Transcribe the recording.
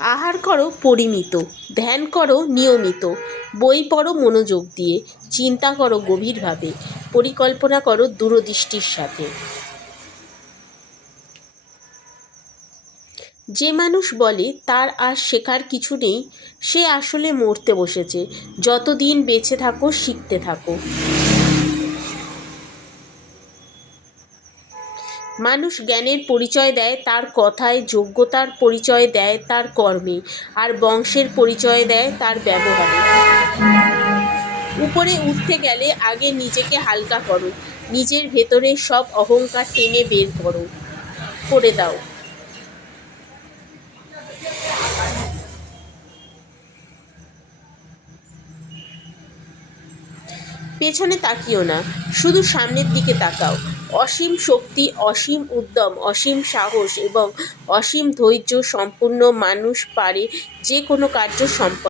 আহার করো পরিমিত, ধ্যান করো নিয়মিত, বই পড়ো মনোযোগ দিয়ে, চিন্তা করো গভীরভাবে, পরিকল্পনা করো দূরদৃষ্টির সাথে। যে মানুষ বলে তার আর শেখার কিছু নেই, সে আসলে মরতে বসেছে। যতদিন বেঁচে থাকো শিখতে থাকো। মানুষ জ্ঞানের পরিচয় দেয় তার কথায়, যোগ্যতার পরিচয় দেয় তার কর্মে, আর বংশের পরিচয় দেয় তার ব্যবহারে। উপরে উঠতে গেলে আগে নিজেকে হালকা করো, নিজের ভেতরে সব অহংকার টেনে বের করে দাও। পেছনে তাকিও না, শুধু সামনের দিকে তাকাও। অসীম শক্তি, অসীম উদ্যম, অসীম সাহস এবং অসীম ধৈর্য সম্পন্ন মানুষ পারে যে কোনো কার্য সম্পন্ন